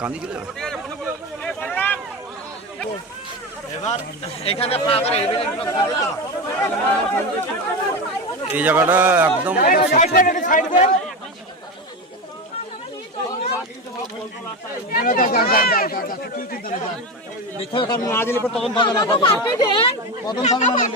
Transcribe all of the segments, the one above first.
কান্দি চলে এবার এখানে এই জায়গাটা একদম না দিলে তদন্ত হবে না তদন্ত হবে না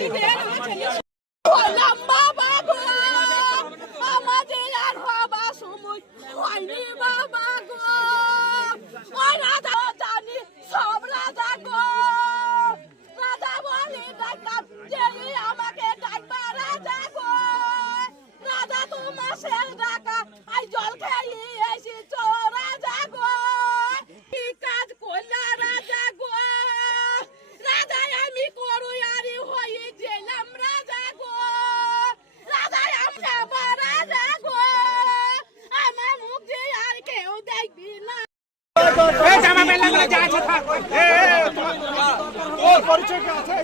জল খেয়ে এসেছ রাজা গো কি কাজ করলা রাজা গো রাজা আমি করু আরে হয়ে গেলাম রাজা গো রাজা আমরা রাজা গো আমার মুখ যে আর কেউ দেখবি না জামা পেলা করে যা আছে থাক তোর পরিচয় কি আছে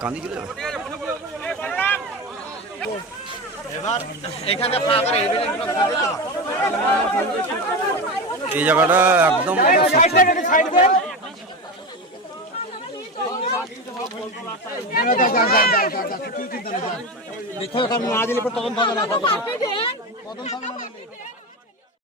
কান্দি চলে এবার এখানে এই জায়গাটা একদম না দিলে তদন্ত হবে না